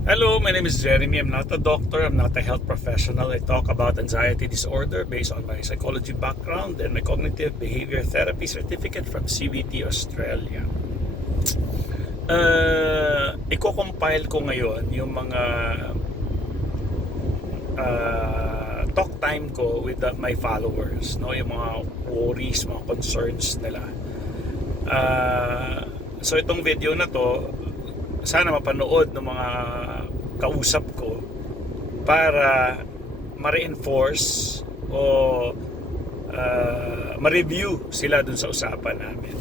Hello, my name is Jeremy. I'm not a doctor, I'm not a health professional. I talk about anxiety disorder based on my psychology background and my cognitive behavior therapy certificate from CBT Australia. Iko-compile ko ngayon yung mga talk time ko with my followers, no? Yung mga worries, mga concerns nila. So itong video na to, sana mapanood ng mga kausap ko para ma-reinforce o ma-review sila dun sa usapan namin.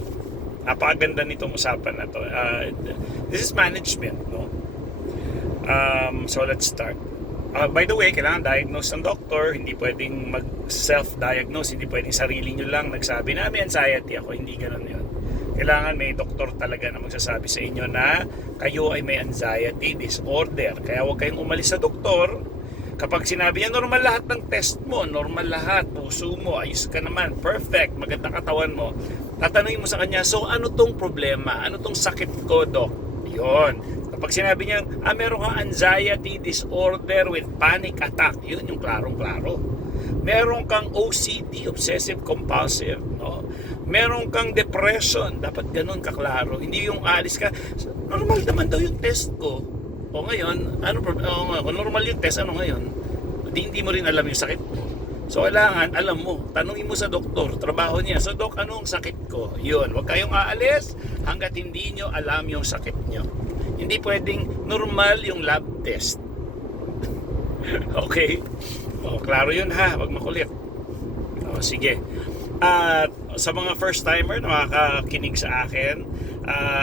Napakaganda nitong usapan na to. This is management, no? So let's start. By the way, kailangan diagnose ng doktor. Hindi pwedeng mag-self-diagnose. Hindi pwedeng sarili nyo lang nagsabi na may anxiety ako. Hindi ganun yun. Kailangan may doktor talaga na magsasabi sa inyo na kayo ay may anxiety disorder. Kaya huwag kayong umalis sa doktor. Kapag sinabi niya, normal lahat ng test mo, normal lahat, puso mo, ayos ka naman, perfect, maganda katawan mo. Tatanungin mo sa kanya, so ano tong problema? Ano tong sakit ko, Doc? Yun. Kapag sinabi niya, meron kang anxiety disorder with panic attack, yun yung klarong-klaro. Meron kang OCD, obsessive compulsive, no? Meron kang depression, dapat ganun kaklaro. Hindi yung alis ka, normal naman daw yung test ko. O ngayon, kung normal yung test, ano ngayon? Hindi mo rin alam yung sakit mo. So kailangan, alam mo, tanungin mo sa doktor, trabaho niya. So Doc, anong sakit ko? Yun, huwag kayong aalis hanggat hindi nyo alam yung sakit nyo. Hindi pwedeng normal yung lab test. Okay? Klaro yun ha, wag makulit. Sige. At sa mga first timer na makakakinig sa akin,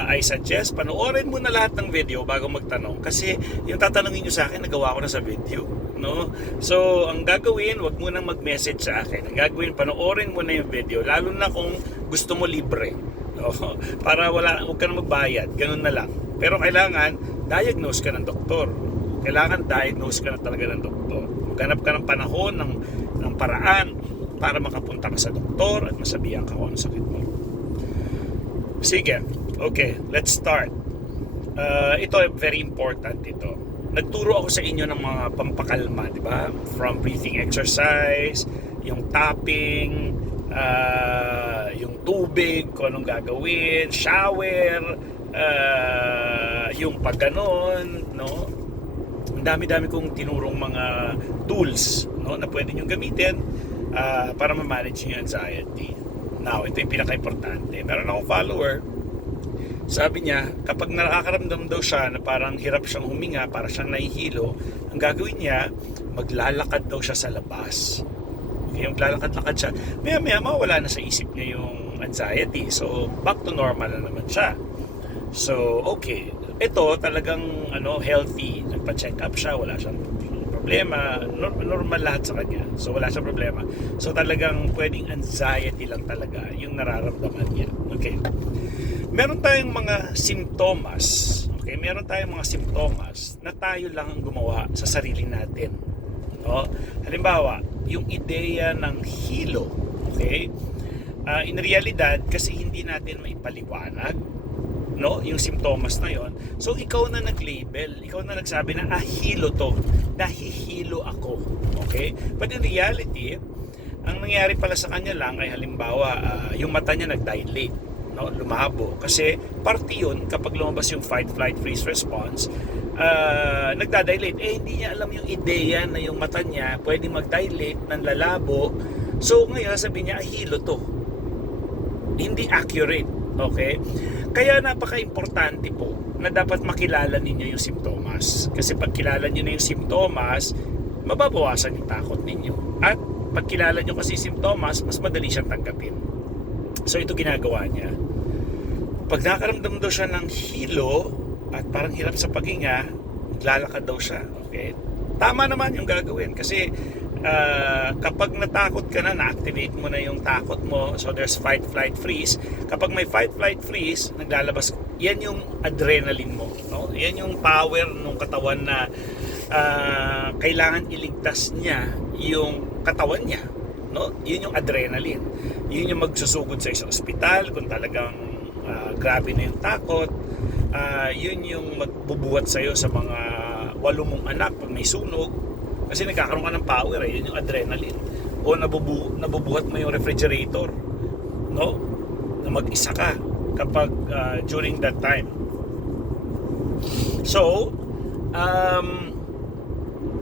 I suggest panoorin mo na lahat ng video bago magtanong, kasi yung tatanungin nyo sa akin nagawa ko na sa video, no? So ang gagawin, wag mo nang mag-message sa akin. Ang gagawin, panoorin mo na yung video, lalo na kung gusto mo libre, no? Para wag ka na magbayad, ganun na lang. Pero kailangan diagnose ka ng doktor. Kailangan diagnose ka na talaga ng doktor. Maghanap ka ng panahon, ng paraan para makapunta ka sa doktor at masabihan ka kung ano sakit mo. Sige, okay, let's start. Ito very important ito. Nagturo ako sa inyo ng mga pampakalma, di ba? From breathing exercise, yung tapping, yung tubig, kung anong gagawin, shower, yung pagganon, no? Ang dami-dami kong tinurong mga tools, no, na pwede nyo gamitin para ma-manage yung anxiety. Now, ito yung pinaka-importante. Meron akong follower, sabi niya, kapag nakakaramdam daw siya na parang hirap siyang huminga, parang siyang nahihilo, ang gagawin niya, maglalakad daw siya sa labas. Okay, yung lalakad-lakad siya, maya-maya mawala na sa isip niya yung anxiety. So, back to normal na naman siya. So, okay. Ito talagang healthy. Nagpa-check up siya, wala siyang problema, normal lahat sa kanya. So wala siyang problema. So talagang pwedeng anxiety lang talaga yung nararamdaman niya. Okay. Meron tayong mga simptomas. Okay, meron tayong mga simptomas na tayo lang ang gumawa sa sarili natin. No? Halimbawa, yung ideya ng hilo. Okay? In realidad, kasi hindi natin maipaliwanag, no, yung simptomas na yon. So ikaw na nag-label, ikaw na nagsabi na hilo to, nahihilo ako. Okay? But in reality, ang nangyari pala sa kanya lang ay halimbawa yung mata niya nag-dilate, no, lumabo, kasi parte yun kapag lumabas yung fight, flight, freeze response, nagda-dilate. Hindi niya alam yung ideya na yung mata niya pwedeng mag-dilate ng lalabo. So ngayon sabi niya hilo to, hindi accurate. Okay? Kaya napaka-importante po na dapat makilala ninyo yung simptomas. Kasi pag kilala nyo na yung simptomas, mababawasan yung takot ninyo. At pag kilala nyo kasi yung simptomas, mas madali siyang tanggapin. So ito ginagawa niya. Pag nakaramdam daw siya ng hilo at parang hirap sa paghinga, maglalakad daw siya. Okay? Tama naman yung gagawin kasi kapag natakot ka na, na-activate mo na yung takot mo, so there's fight, flight, freeze. Kapag may fight, flight, freeze, naglalabas, yan yung adrenaline mo, no? Yan yung power ng katawan na kailangan iligtas niya yung katawan niya, no? Yun yung adrenaline. Yun yung magsusugod sa isang ospital kung talagang grabe na yung takot. yun yung magbubuhat sa'yo sa mga 8 mong anak pag may sunog. Kasi nagkakaroon ka ng power, yun yung adrenaline. O nabubuhat mo yung refrigerator, no? Na mag-isa ka kapag during that time. So,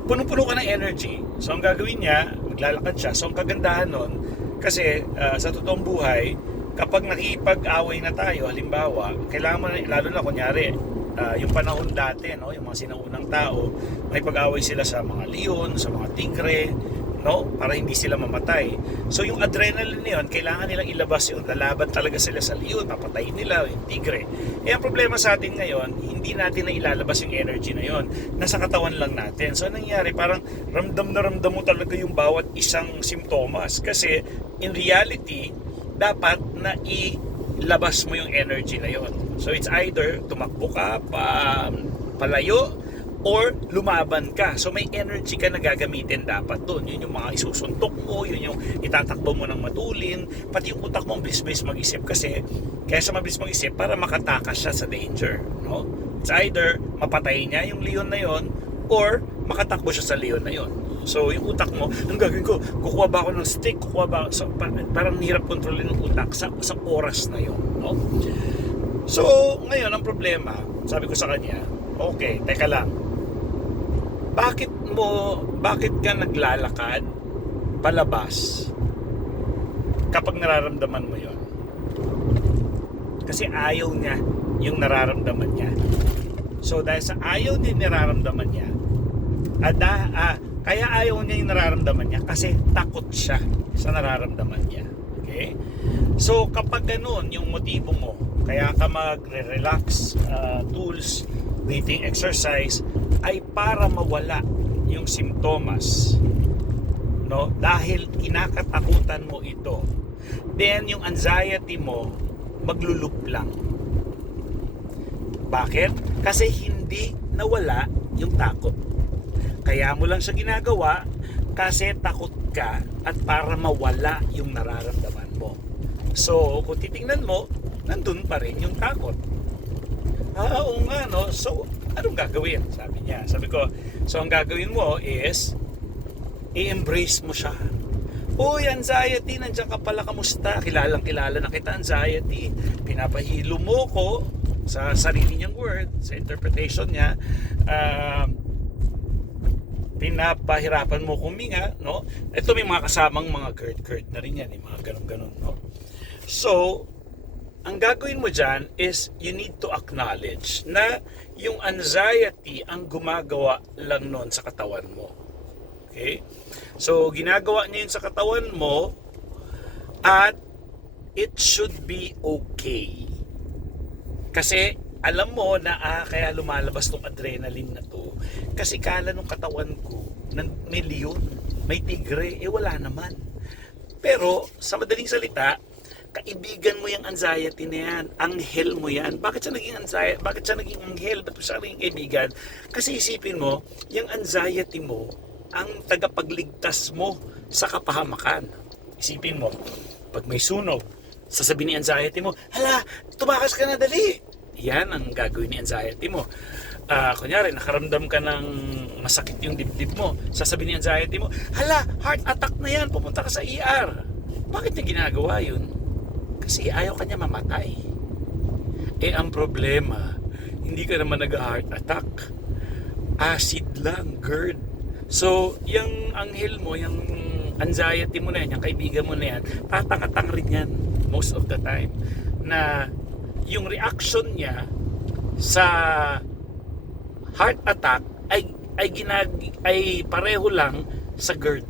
punong-puno ka ng energy. So, ang gagawin niya, maglalakad siya. So, ang kagandahan nun, kasi sa totoong buhay, kapag nakipag-away na tayo, halimbawa, kailangan mo, lalo na kunyari, yung panahon dati, no, yung mga sinaunang tao, may pag-away sila sa mga leon, sa mga tigre, no, para hindi sila mamatay. So yung adrenaline na yun, kailangan nilang ilabas yun. Lalaban talaga sila sa leon, papatayin nila yung tigre. Ang problema sa atin ngayon, hindi natin na ilalabas yung energy na yun. Nasa katawan lang natin. So nangyari, parang ramdam na ramdam mo talaga yung bawat isang simptomas. Kasi in reality, dapat na ilabas mo yung energy na yun. So it's either tumakbo ka, palayo, or lumaban ka. So may energy ka na gagamitin dapat doon. Yun yung mga isusuntok mo, yun yung itatakbo mo ng matulin, pati yung utak mo bilis-bilis mag-isip kasi kaya siya mabilis mag-isip para makatakas siya sa danger, no? It's either mapatay niya yung leon na yon or makatakbo siya sa leon na yon. So yung utak mo, ang gagawin ko, kukuha ba ako ng stick, kukuha ba so, parang hirap kontrolin ng utak sa oras na yon, no? So ngayon ang problema, sabi ko sa kanya, okay, teka lang, bakit ka naglalakad palabas kapag nararamdaman mo yon? Kasi ayaw niya yung nararamdaman niya. So dahil sa ayaw niya yung nararamdaman niya, kaya ayaw niya yung nararamdaman niya kasi takot siya sa nararamdaman niya. Okay? So kapag ganun yung motibo mo, kaya ka magre-relax tools, breathing exercise, ay para mawala yung simptomas, no? Dahil kinakatakutan mo ito, then yung anxiety mo maglulup lang. Bakit? Kasi hindi nawala yung takot. Kaya mo lang siya ginagawa kasi takot ka at para mawala yung nararamdaman mo. So kung titingnan mo, nandun pa rin yung takot. Oo nga, no? So, anong gagawin? Sabi niya. Sabi ko, so ang gagawin mo is i-embrace mo siya. Uy, anxiety, nandiyan ka pala, kamusta? Kilala na kita, anxiety. Pinapahilo mo ko sa sarili niyang word, sa interpretation niya. Pinapahirapan mo kuminga, no? Ito may mga kasamang mga GERD na rin yan, mga ganun-ganun, no? So, ang gagawin mo dyan is you need to acknowledge na yung anxiety ang gumagawa lang nun sa katawan mo. Okay? So, ginagawa niya yun sa katawan mo at it should be okay. Kasi alam mo na kaya lumalabas tong adrenaline na to. Kasi kala nung katawan ko may leon, may tigre, wala naman. Pero sa madaling salita, kaibigan mo yung anxiety na yan. Anghel mo yan. Bakit siya naging anxiety? Bakit siya naging anghel? Ba't siya naging kaibigan? Kasi isipin mo, yung anxiety mo, ang tagapagligtas mo sa kapahamakan. Isipin mo, pag may sunog, sasabihin ni anxiety mo, hala, tumakas ka na dali. Yan ang gagawin ni anxiety mo. Kunyari, nakaramdam ka ng masakit yung dibdib mo. Sasabihin ni anxiety mo, hala, heart attack na yan, pumunta ka sa ER. Bakit niya ginagawa yun? Kasi ayaw kanya mamatay. Ang problema, hindi ka naman nag-heart attack. Acid lang, GERD. So, yung anghel mo, yung anxiety mo na yan, yung kaibigan mo na yan, tatangatang rin yan most of the time. Na yung reaction niya sa heart attack ay pareho lang sa GERD.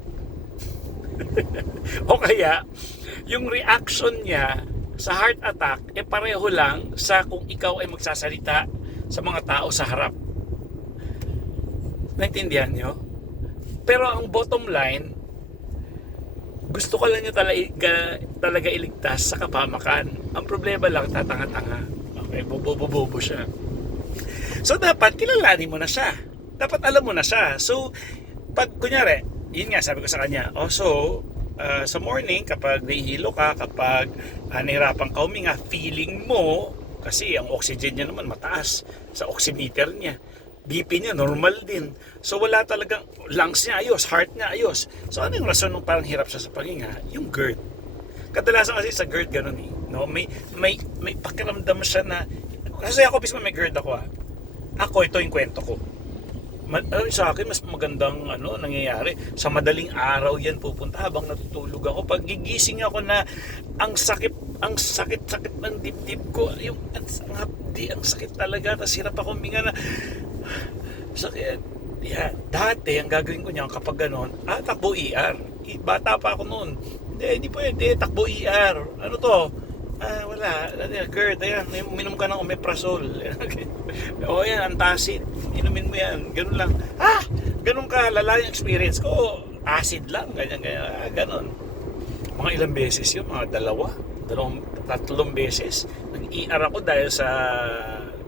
O kaya, yung reaction niya sa heart attack pareho lang sa kung ikaw ay magsasalita sa mga tao sa harap. Naintindihan nyo? Pero ang bottom line, gusto ko lang nyo talaga iligtas sa kapahamakan. Ang problema lang, tatanga-tanga. Okay, bobo siya. So dapat kilalanin mo na siya. Dapat alam mo na siya. So, pag kunyari, yun nga, sabi ko sa kanya, sa morning, kapag nahihilo ka, kapag nahirapan ka huminga, feeling mo, Kasi ang oxygen niya naman mataas sa oximeter niya. BP niya normal din. So wala talagang, lungs niya ayos, heart niya ayos. So ano yung rason nung parang hirap siya sa paghinga? Yung GERD. Kadalasan kasi sa GERD ganun eh. No? May pakiramdam siya na, kasi ako mismo may GERD ako ah. Ako, ito yung kwento ko. Sa akin, mas magandang nangyayari. Sa madaling araw yan pupunta habang natutulog ako. Pag gigising ako na ang sakit ng dibdib ko. Yung ang hapdi, ang sakit talaga. Tapos hirap ako huminga na sakit. Yeah. Dati, ang gagawin ko niyan kapag gano'n, takbo ER. Bata pa ako noon. Hindi pwede, takbo ER. Ano to? Wala. GERD, ayan. Uminom ka ng omeprazole. O yan, antacid. Inumin mo yan. Ganun lang. Ganun ka. Lala yung experience ko. Acid lang. Ganyan. Ganun. Mga ilang beses yun. Mga tatlong beses. Nag-ER ako dahil sa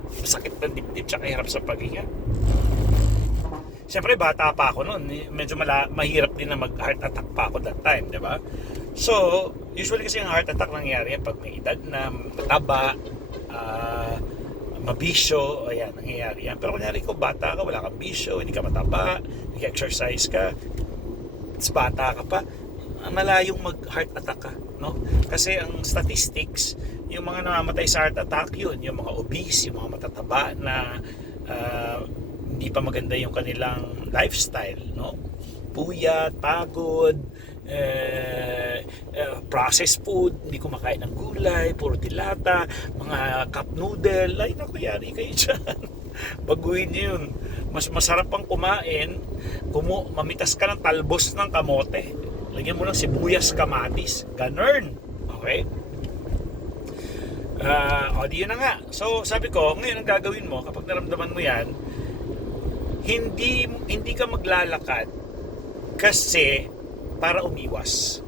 sakit ng dibdib tsaka hirap sa paghinga. Siyempre, bata pa ako noon. Medyo mahirap din na mag-heart attack pa ako that time, di ba? So, usually kasi yung heart attack nangyayari yan pag may edad na, mataba, mabisyo, ayan, nangyayari yan. Pero kunyari ko, bata ka, wala kang bisyo, hindi ka mataba, nag-exercise ka, bata ka pa, malayong mag-heart attack ka, no? Kasi ang statistics, yung mga namamatay sa heart attack, yun, yung mga obese, yung mga matataba na hindi pa maganda yung kanilang lifestyle, no? Puyat, pagod, processed food, hindi kumakain ng gulay, puro dilata, mga cup noodle, ay naku, yari kayo dyan. Baguhin nyo yun. Mas masarap pang kumain, mamitas ka ng talbos ng kamote, lagyan mo ng sibuyas, kamatis, ganun. Okay? Di yun na nga. So sabi ko, ngayon ang gagawin mo kapag naramdaman mo yan, hindi ka maglalakad kasi para umiwas.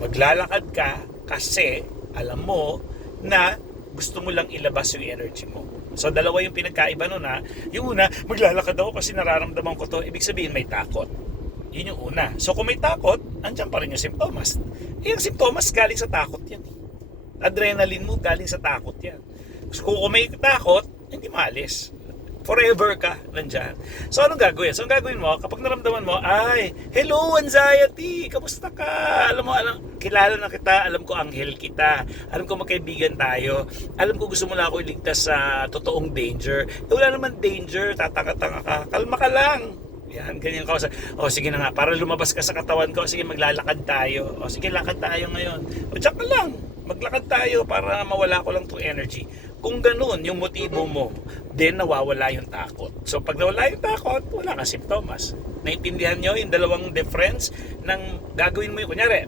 Maglalakad ka kasi alam mo na gusto mo lang ilabas yung energy mo. So dalawa yung pinagkaiba nun ha. Yung una, maglalakad ako kasi nararamdaman ko to. Ibig sabihin may takot. Yun yung una. So kung may takot, andyan pa rin yung simptomas. Yung simptomas galing sa takot yan. Adrenaline mo galing sa takot yan. So kung may takot, hindi maalis. Forever ka nandyan. So anong gagawin? So ang gagawin mo, kapag naramdaman mo, hello anxiety, kamusta ka? Alam mo, kilala na kita, alam ko anghel kita, alam ko magkaibigan tayo, alam ko gusto mo lang ako iligtas sa totoong danger. Wala naman danger, tatanga-tanga ka, kalma ka lang. Yan, ganyan ka. Sige na nga, para lumabas ka sa katawan ko, sige maglalakad tayo. Sige, lakad tayo ngayon. Diyan ka lang, maglakad tayo para mawala ko lang itong energy. Kung ganun yung motibo mo, then nawawala yung takot. So pag nawala yung takot, wala kang simptomas. Naintindihan nyo yung dalawang difference ng gagawin mo yung kunyari.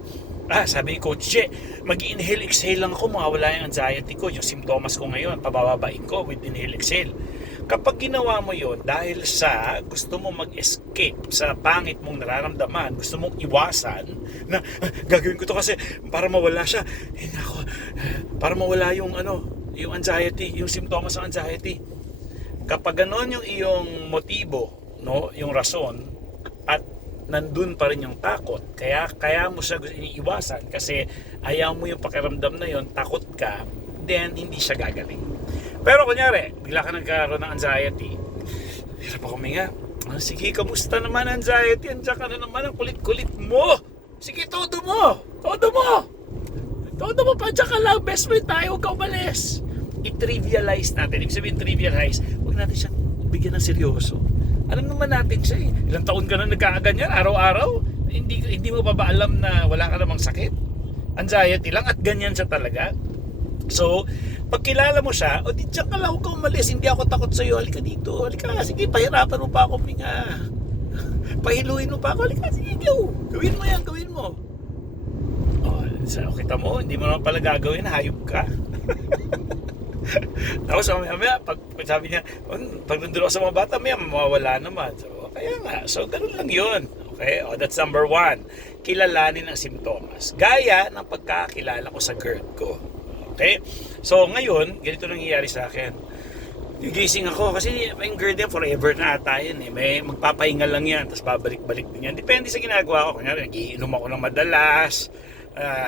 Sabi ni Coach J, mag-inhale, exhale lang ako, mawawala yung anxiety ko, yung simptomas ko ngayon, pabababain ko with inhale, exhale. Kapag ginawa mo yon dahil sa gusto mo mag-escape sa pangit mong nararamdaman, gusto mong iwasan na gagawin ko to kasi para mawala siya. Para mawala yung yung anxiety, yung simptomas ng anxiety. Kapag gano'n yung iyong motibo, no, yung rason, at nandun pa rin yung takot, kaya mo siya iniiwasan kasi ayaw mo yung pakiramdam na yon, takot ka, then hindi siya gagaling. Pero kunyari, bigla ka nagkaroon ng anxiety, hirap ako huminga. Sige, kamusta naman anxiety? Andiyan ka na naman, ang kulit-kulit mo. Sige, todo mo pa, andiyan ka lang, best friend tayo, huwag ka umalis. I-trivialize natin. Ibig sabihin trivialize, huwag natin siyang bigyan ng seryoso. Alam naman natin siya eh. Ilang taon ka na nagkakaganyan, araw-araw. Hindi mo pa ba alam na wala ka namang sakit? Anxiety lang at ganyan siya talaga. So, pag kilala mo siya, di dyan ka lang, huwag ka umalis. Hindi ako takot sa'yo. Halika dito. Halika, sige, pahirapan mo pa ako, minga. Pahiluin mo pa ako. Halika, sige, gawin mo yan, gawin mo. Kita mo, hindi mo naman pala gagawin, hayop ka. Tapos pag sabi niya, pag nandun ako sa mga bata, mawawala naman. So, kaya nga, so ganun lang yun. Okay, that's number 1. Kilalanin ang simptomas. Gaya ng pagkakilala ko sa GERD ko. Okay, so ngayon, ganito nangyayari sa akin. Gigising ako kasi yung GERD yan, forever na ata yan eh. May magpapahinga lang yan, tapos babalik-balik din yan. Depende sa ginagawa ko. Kunyari, nagiinom ako ng madalas,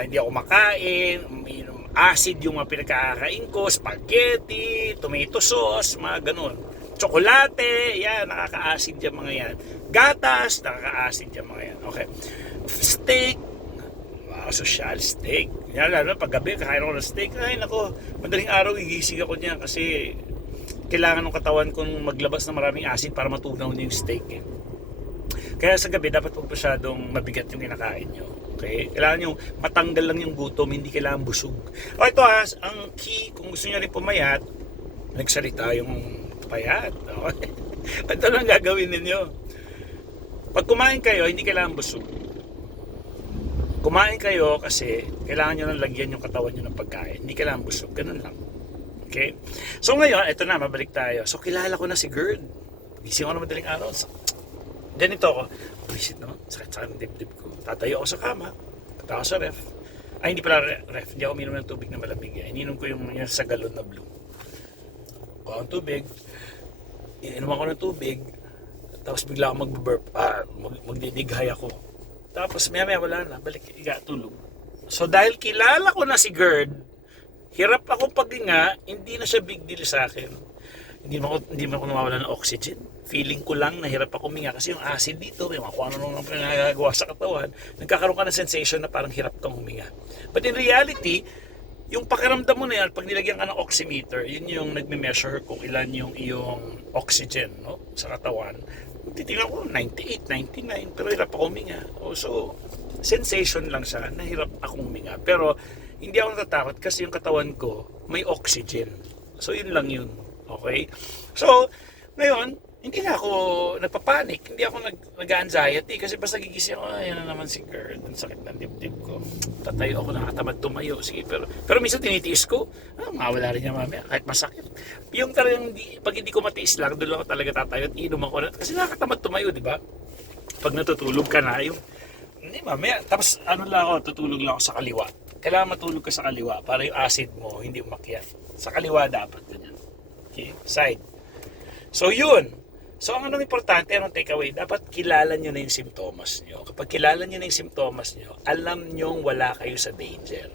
hindi ako makain, umiinom acid yung mga pinagkakain ko, spaghetti, tomato sauce, mga ganun. Tsokolate, yan, nakaka-acid yung mga yan. Gatas, nakaka-acid yung mga yan. Okay. Steak, wow, social steak. Yan, lalo, pag gabi, kakain ako ng steak. Ay, nako, madaling araw, igising ako niya kasi kailangan ng katawan kong maglabas ng maraming acid para matunaw niya yung steak. Eh. Kaya sa gabi, dapat huwag masyadong mabigat yung kinakain nyo. Okay? Kailangan yung matanggal lang yung gutom, hindi kailangan busog. O ito ang key, kung gusto nyo rin pumayat, nagsalita yung payat. Okay? Ito lang gagawin ninyo. Pag kumain kayo, hindi kailangan busog. Kumain kayo kasi kailangan nyo lang lagyan yung katawan nyo ng pagkain. Hindi kailangan busog. Ganun lang. Okay? So ngayon, ito na, mabalik tayo. So kilala ko na si Gerd. Gising ako na madaling araw. Ganito ako. Visit naman. Sakit-sakit ng dibdib ko. Tatayo ako sa kama. Tatayo ako sa ref. Ay, hindi pala ref. Hindi ako uminom ng tubig na malamig. Ininom ko yung sa galon na blue. Kuha akong tubig. Ininom ako ng tubig. Tapos bigla ako mag-burp. Magdidighay ako. Tapos maya wala na. Balik, tulog. So dahil kilala ko na si Gerd, hirap akong paghinga, hindi na siya big deal sa akin. Hindi mo ako nawawala ng oxygen. Feeling ko lang na hirap ako huminga kasi yung acid dito, may mga kung ano nang pinagagawa sa katawan, nagkakaroon ka ng sensation na parang hirap kang huminga. But in reality, yung pakiramdam mo na yan, pag nilagyan ka ng oximeter, yun yung nagme-measure kung ilan yung iyong oxygen, no, sa katawan. Titingnan ko, 98, 99, pero hirap ako huminga. So, sensation lang siya, na hirap akong huminga. Pero, hindi ako natatakot kasi yung katawan ko may oxygen. So, yun lang yun. Okay? So, ngayon, hindi na ako nagpapanik. Hindi ako nag-anxiety kasi basta gigising ako, yan na naman si Gerd. Ang sakit ng dibdib ko. Tatayo ako, nakatamad tumayo. Sige, pero minsan tinitiis ko. Mawala rin niya mamaya, kahit masakit. Yung talagang, pag hindi ko matiis lang, doon ako talaga tatayo at inom ako. Kasi nakakatamad tumayo, di ba? Pag natutulog ka na, hindi mamaya. Tapos ano lang ako, tutulog lang ako sa kaliwa. Kailangan matulog ka sa kaliwa para yung acid mo hindi umakyat. Sa kaliwa dapat. Ganyan. Okay? Side. So yun. So ang anong importante, anong takeaway, dapat kilala nyo na yung simptomas nyo. Kapag kilala nyo na yung simptomas nyo, alam nyo wala kayo sa danger.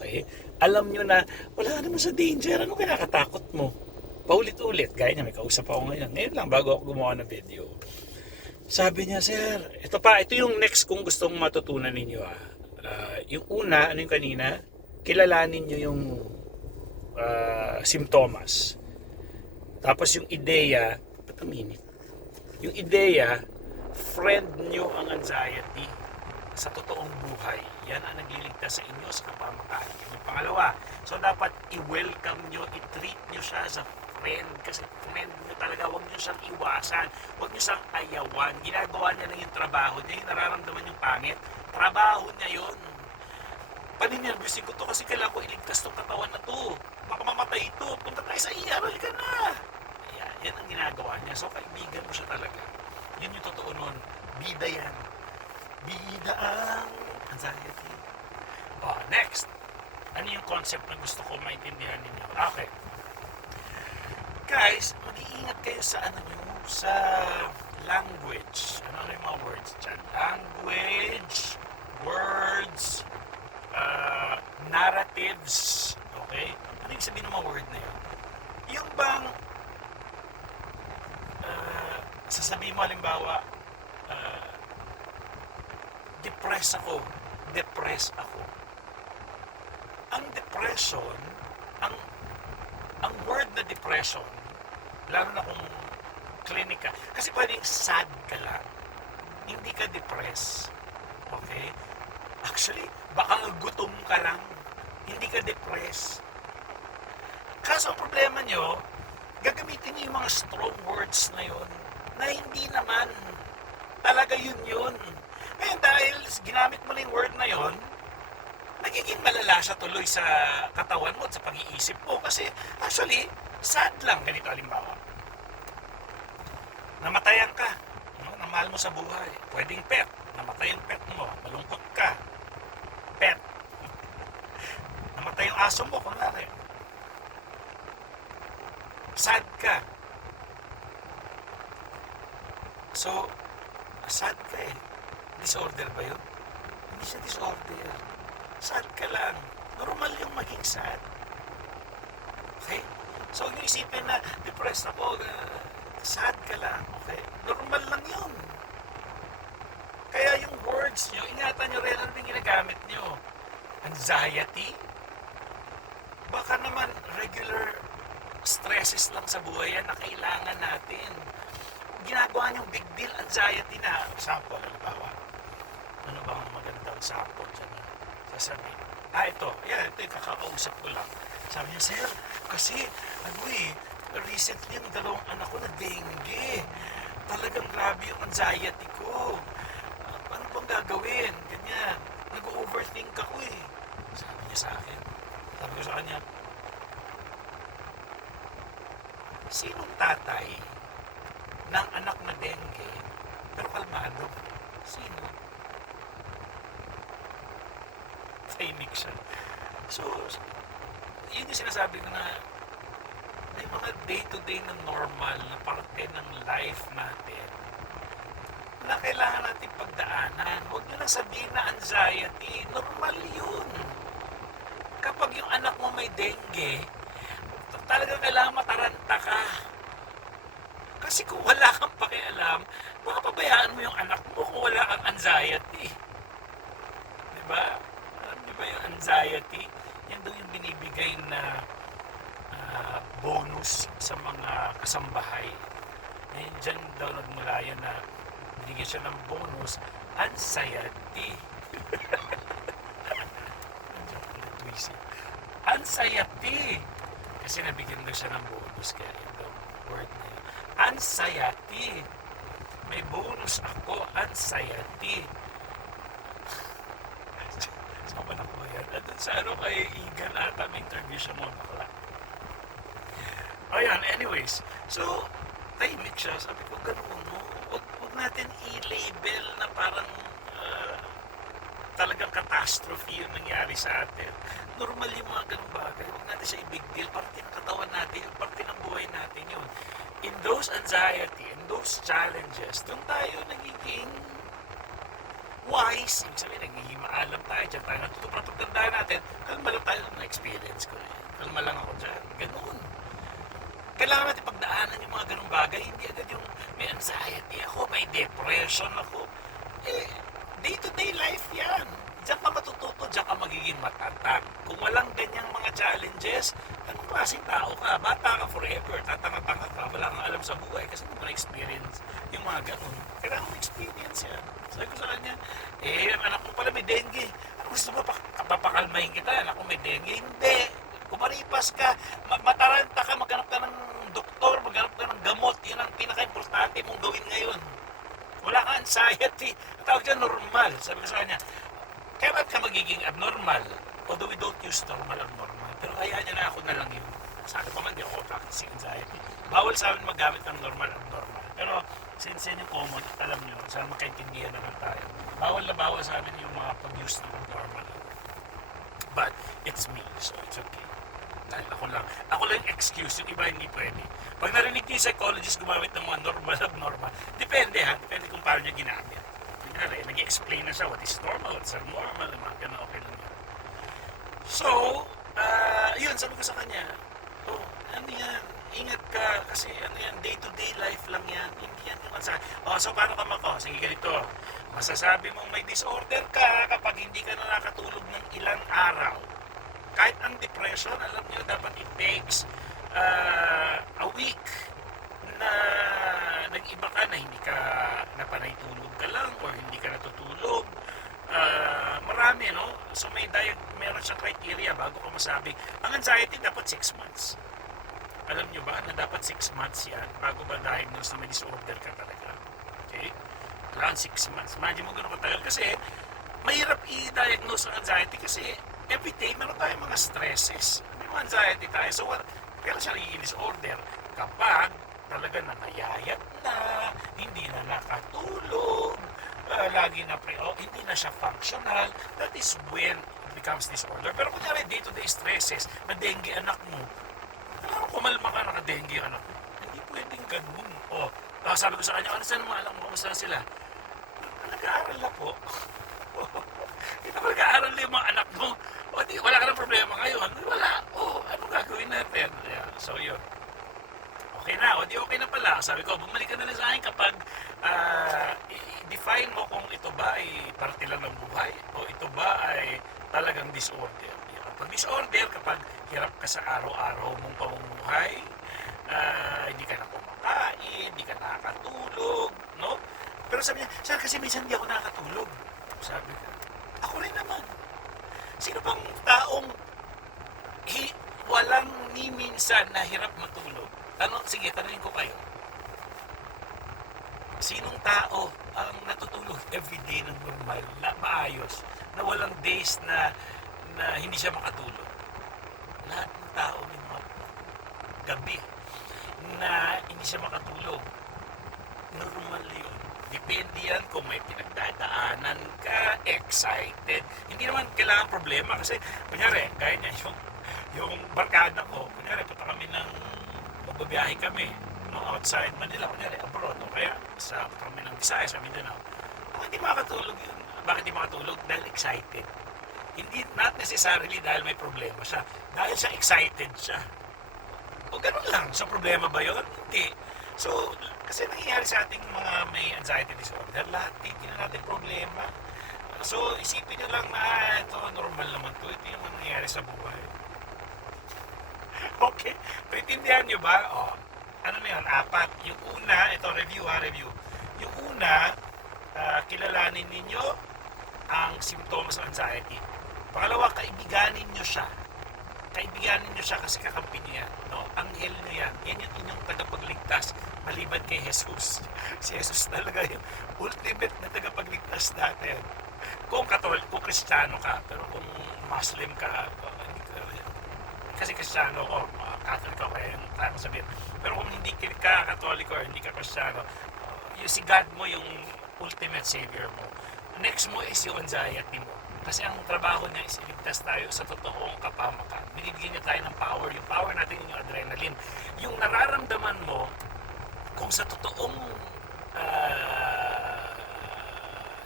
Okay? Alam nyo na wala naman sa danger. Ano kinakatakot mo? Paulit-ulit. Gaya niya, may kausap ako ngayon. Ngayon lang, bago ako gumawa ng video. Sabi niya, sir, ito yung next kung gustong matutunan ninyo. Yung una, ano yung kanina, kilalanin nyo yung simptomas. Tapos yung ideya, yung ideya, friend nyo ang anxiety sa totoong buhay. Yan ang nagliligtas sa inyo sa kapamakaan. Yung pangalawa, so dapat i-welcome nyo, i-treat nyo siya as a friend. Kasi friend nyo talaga, huwag nyo siyang iwasan, huwag nyo siyang ayawan. Ginagawa niya lang yung trabaho niya, yung nararamdaman yung pangit. Trabaho niya yun. Paninervyusin ko to kasi kailangan ko iligtas tong katawan na to. Baka mamatay ito. Punta tayo sa ER, ka na. Yan ang ginagawa niya. So, kaibigan mo siya talaga. Yun yung totoo nun. Bida yan. Bida ang anxiety. Next. Ano yung concept na gusto ko maintindihan ninyo? Okay. Guys, mag-iingat kayo sa sa language. Ano yung mga words dyan? Language, words, narratives. Okay? Ano yung sabihin ng mga word na yun? Yung bang sasabihin mo halimbawa depressed ako. Ang depression, ang word na depression, lalo na kung klinika, kasi pwedeng sad ka lang, hindi ka depressed. Okay? Actually, baka gutom ka lang, hindi ka depressed. Kaso ang problema nyo, gagamitin niyo yung mga strong words na yun, na hindi naman talaga yun. Ngayon dahil ginamit mo na yung word na yun, nagiging malala siya tuloy sa katawan mo at sa pag-iisip mo. Kasi actually, sad lang. Ganito halimbawa. Namatayan ka. Namahal mo sa buhay. Pwedeng pet. Namatay yung pet mo. Malungkot ka. Pet. Namatay yung aso mo, kunwari. Sad ka. So, sad ka eh. Disorder ba yun? Hindi siya disorder. Sad ka lang. Normal yung maging sad. Okay? So, huwag niyo isipin na depressed ako, sad ka lang. Okay? Normal lang yun. Kaya yung words nyo, ingatan nyo rin ano yung ginagamit nyo. Anxiety. Baka naman regular stresses lang sa buhay yan na kailangan natin. Ginagawa nyo big deal, anxiety na. Sample, halimbawa. Ano ba ang magandang sample dyan? Sasabihin. Ito. Yan, ito yung kakausap ko lang. Sabi niya, sir, kasi, recently yung dalawang anak ko na dengue. Talagang grabe yung anxiety ko. Ano bang gagawin? Ganyan. Nag-overthink ako eh. Sabi niya sa akin. Sabi ko sa kanya, sinong tatay ng anak na dengue pero kalmado? Sino? Tahimik siya. So, yun yung sinasabi ko na may mga day-to-day na normal na parte ng life natin na kailangan natin pagdaanan. Huwag nyo na sabihin na anxiety. Normal yun. Kapag yung anak mo may dengue, talagang kailangan mataranta ka. Kasi kung wala kang pakialam, baka pabayaan mo yung anak mo kung wala kang anxiety. Diba? Alam niyo ba yung anxiety? Yan daw yung binibigay na bonus sa mga kasambahay. Eh, dyan daw nagmula yan na binigyan siya ng bonus, anxiety. Anxiety. Kasi nabigyan daw siya ng bonus kaya yung word na yun. Anxiety. May bonus ako, anxiety. Saan ba nakuha yan? At sa kay Igan ata may interview siya mo nakala. Ayan, anyways. So, tahimik siya. Sabi ko, gano'n, no? Huwag natin i-label na parang talagang catastrophe yung nangyari sa atin. Normal yung mga ganung bagay. Huwag natin siya i-big deal. Parte ng katawan natin yun. Parte ng buhay natin yun. In those anxiety, in those challenges, doon tayo nagiging wise. Ibig sabihin, nagiging-maalam tayo dyan. Tayo natutupang pagtandaan natin. Kalma lang tayo na experience ko na yan. Kalma lang ako dyan. Ganoon. Kailangan natin pagdaanan yung mga ganung bagay. Hindi agad yung may anxiety ako, may depression ako. Day-to-day life yan. Diyan ka matututo, diyan ka magiging matatag. Kung walang ganyang mga challenges, anong klaseng tao ka? Bata ka forever, tatanga-tanga ka, wala kang alam sa buhay kasi hindi mo na-experience yung mga ganun. Kailangan mo experience yan. Sabi ko sa kanya, anak mo pala may dengue. Ano gusto mo, papakalmahin kita, anak mo may dengue? Hindi. Kumaripas ka, mataranta ka, maghanap ka ng doktor, maghanap ka ng gamot. Yun ang pinaka-importante mong gawin ngayon. Wala kang anxiety. Tawag dyan normal. Sabi ko sa kanya, kailan ka magiging abnormal? Although we don't use normal, abnormal. Pero kaya niya na ako na lang yun. Sabi ko man, di ako practicing anxiety. Bawal sa amin magamit ng normal, abnormal. Pero since yan yung common, alam nyo, sana makaintindihan naman tayo. Bawal na bawal sa amin yung mga pag-use ng abnormal. But it's me, so it's okay. Dahil ako lang yung excuse, yung iba hindi pwede. Pag narinig niyo yung psychologist gumamit ng mga normal, abnormal, depende kung paano niya ginamit. Nag-explain na siya what is normal, what's abnormal, mga ganun, okay lang yun. So, yun, sabi ko sa kanya, ano yan, ingat ka, kasi ano yan, day-to-day life lang yan, hindi yan yung so paano ka sige ganito, masasabi mong may disorder ka kapag hindi ka na nakatulog ng ilang araw. Kahit ang depression, alam nyo, dapat it takes a week na nag-iba ka na hindi ka napanay tulog ka lang or hindi ka natutulog. Marami, no? So meron siyang criteria bago ka masabi. Ang anxiety dapat 6 months. Alam nyo ba na dapat 6 months yan bago ba diagnose na may disorder ka talaga? Okay? Around 6 months. Imagine mo gano'n katagal kasi mahirap i-diagnose ang anxiety kasi everyday meron tayong mga stresses. May mga anxiety tayo. So, kaya siya nagiging disorder kapag talaga nanayayat na, hindi na nakatulog, lagi na hindi na siya functional. That is when it becomes disorder. Pero kunyari, day-to-day stresses, na dengue anak mo, alam mo, kumalma ka, naka-dengue anak mo, hindi pwedeng ganun. Sabi ko sa kanya, ano saan mga anak mo, kamusta sila? Nag-aaral na po. Ito nag-aaral na yung mga anak mo. O di, wala ka ng problema ngayon. Wala. O, ano gagawin natin? Yeah, so yun. Okay na, o di okay na pala. Sabi ko, bumalik ka na lang sa akin kapag i-define mo kung ito ba ay parte lang ng buhay o ito ba ay talagang disorder. Kapag disorder, kapag hirap ka sa araw-araw mong pamumuhay, hindi ka na kumakain, hindi ka nakakatulog, no? Pero sabi niya, sir, kasi minsan hindi ako nakakatulog. Sabi ko, ako rin naman. Sino bang taong walang ni minsan na hirap matulog? Sige, tanungin ko kayo. Sinong tao ang natutulog everyday ng normal, na maayos, na walang days na hindi siya makatulog? Lahat ng tao may mga gabi na hindi siya makatulog. Normal yun. Depende yan kung may pinagdadaanan ka, excited. Hindi naman kailangan problema kasi, kunyari, gaya niya, yung barkada ko, kunyari, punta kami magbabiyahe kami, no, outside Manila, kunyari, abroad, o kaya punta kami ng Visayas, sa Mindanao. Hindi makatulog yun. Bakit hindi makatulog? Dahil excited. Hindi, not necessarily dahil may problema siya. Dahil siya excited siya. O ganun lang. So, problema ba yun? Hindi. So, kasi nangyayari sa ating mga may anxiety disorder, lahat hindi na natin problema. So, isipin nyo lang na, ito, normal naman to. Ito yung nangyayari sa buhay. Okay. Paintindihan nyo ba? O, ano na yun? 4. Yung una, ito, review. Yung una, kilalanin ninyo ang symptoms of anxiety. Pangalawa, kaibiganin nyo siya. Kaibiganin nyo siya kasi kakampi nyo yan. No? Anghel nyo yan. Yan yung inyong tagapagligtas maliban kay Jesus. Si Jesus talaga yung ultimate na tagapagligtas natin. Kung Kristiyano ka, pero kung Muslim ka, hindi ka yan. Kasi Kristiyano o Catholic ka, kaya yung tayo sabihin. Pero kung hindi ka Katoliko or hindi ka Kristiyano, yung si God mo yung ultimate savior mo. Next mo is yung anxiety mo. Kasi ang trabaho niya is iligtas tayo sa totoong kapamakan. Binibigyan niya tayo ng power. Yung power natin yung adrenaline. Yung nararamdaman mo, kung sa totoong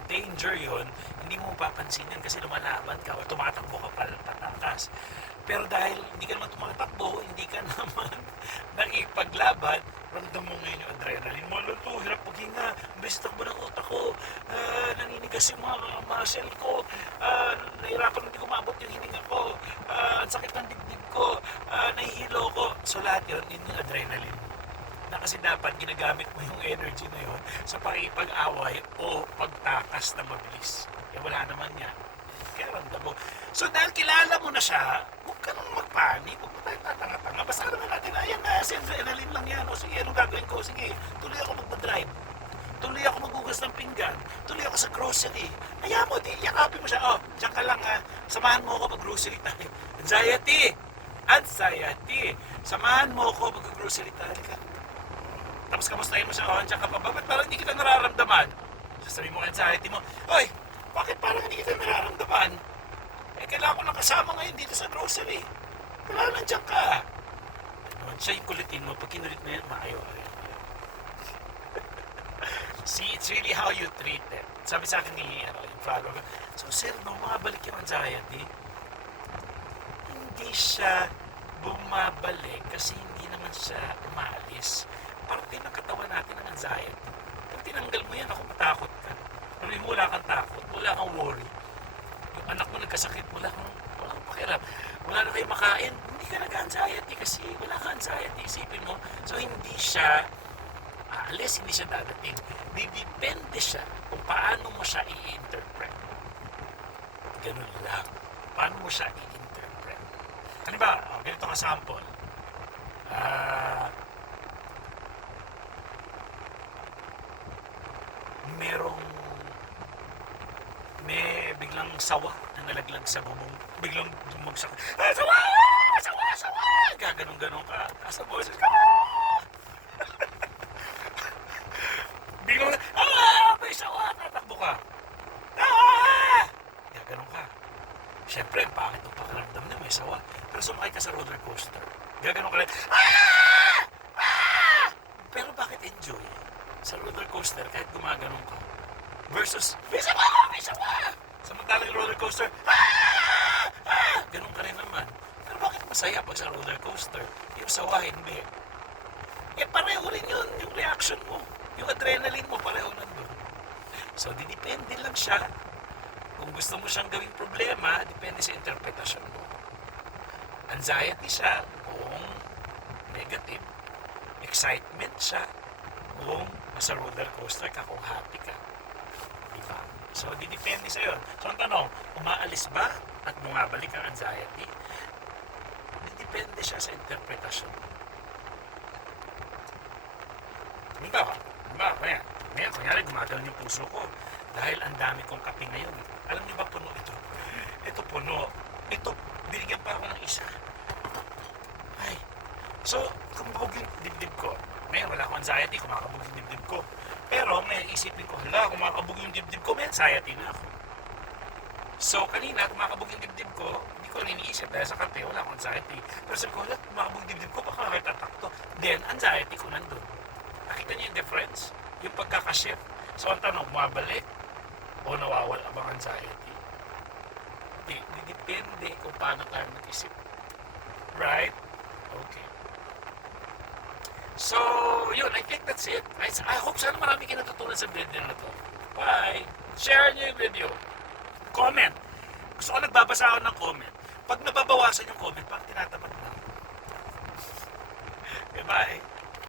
danger yon, hindi mo papansin yan kasi lumalaban ka o tumatakbo ka patakas. Pero dahil hindi ka naman tumatakbo, hindi ka naman nakipaglaban, ramdam mo ngayon yung adrenaline mo. Lalo, hirap paghinga, bes takbo ng utak ko, naninigas yung mga muscle ko, nahirapan hindi ko maabot yung hininga ko, ang sakit ng dibdib ko, nahihilo ko. So lahat yun yung adrenaline mo. Na kasi dapat ginagamit mo yung energy na yun sa pakipag-away o pagtakas na mabilis. Wala naman yan. Kaya ramdam mo. So dahil kilala mo na siya, huwag ka nang magpanik, huwag mo tayo tatanga-tanga. Basta naman natin, ayan na, adrenaline lang yan. O sige, anong gagawin ko? Sige, tuloy ako magpa-drive. Tuloy ako maghugas ng pinggan. Tuloy ako sa grocery. Ayaw mo, yakapin mo siya. Diyan ka lang ha. Samahan mo ako mag-grocery tayo. Anxiety! Samahan mo ako mag-grocery tayo. Tapos kamustahin mo siya, diyan ka pa ba? Ba't parang hindi kita nararamdaman? Sasabihin mo anxiety mo, oy, bakit parang hindi kita nararamdaman? Kailangan ko ng kasama ngayon dito sa grocery. Wala lang dyan ka. Siya yung kulitin mo. Pag kinulit mo yan, maayaw. See, it's really how you treat it. Sabi sa akin ni yung follower, so sir, bumabalik yung anxiety. Hindi siya bumabalik kasi hindi naman siya umaalis. Parte ng katawan natin ng anxiety. Pag tinanggal mo yan, ako matakot ka. Pero mo wala kang takot, wala kang worry. Yung anak mo nagkasakit, wala kang pakialam. Wala na kayo makain, hindi ka nag-anxiety kasi wala kang anxiety, isipin mo. So hindi siya aalis, hindi siya dadating. Depende siya kung paano mo siya i-interpret. Ganun lang. Paano mo siya i-interpret? Halimbawa, ganito ka sample. May biglang sawa na nalaglag sa bubong. Biglang dumagsak. Sawa! Gaganong-ganong ka. Nasa boses ka. Biglang, may sawa! Tatakbo ka. Gaganong ka. Siyempre, pangit ang pakiramdam na may sawa. Pero sumakay ka sa roller coaster. Gaganong ka lang. Pero bakit enjoy? Sa roller coaster, kahit gumaganong ka. Versus, may sawa! Samantalang yung roller coaster, ganun ka rin naman. Pero bakit masaya pag sa roller coaster? Yung sawa, hindi. Eh, pareho rin yun, yung reaction mo. Yung adrenaline mo, pareho nandun. So, didepende lang siya. Kung gusto mo siyang gawing problema, depende sa interpretasyon mo. Anxiety siya kung negative. Excitement siya kung nasa roller coaster ka, kung happy ka. Diba? So, didepende sa'yo. So, ang tanong, umaalis ba at bumabalik ang anxiety? Didepende siya sa interpretasyon. Ngayon, kunyari, gumagalaw yung puso ko dahil ang dami kong kape ngayon. Alam niyo ba puno ito? Ito puno. Ito, binigyan pa ako ng isa. Ay. So, kumabog yung dibdib ko. Ngayon, wala akong anxiety, kumakabog yung dibdib ko. Pero, may isipin ko, hala, kumakabog yung dibdib ko, may anxiety na ako. So, kanina, kumakabog yung dibdib ko, hindi ko iniisip dahil sa kape, wala akong anxiety. Pero sabi ko, hala, kumakabog yung dibdib ko, baka nakitatak to. Then, anxiety ko nandun. Nakita niyo yung difference? Yung pagkakashift. So, ang tanong, bumabalik o nawawala bang anxiety? Depende kung paano tayo mag-isip. Right? Okay. So, yun, I think that's it. I hope sana marami kayo natutunan sa video na to. Bye! Share niyo yung video. Comment. Gusto ko nagbabasa ako ng comment. Pag nababawasan yung comment, parang tinatamad na. Okay, bye!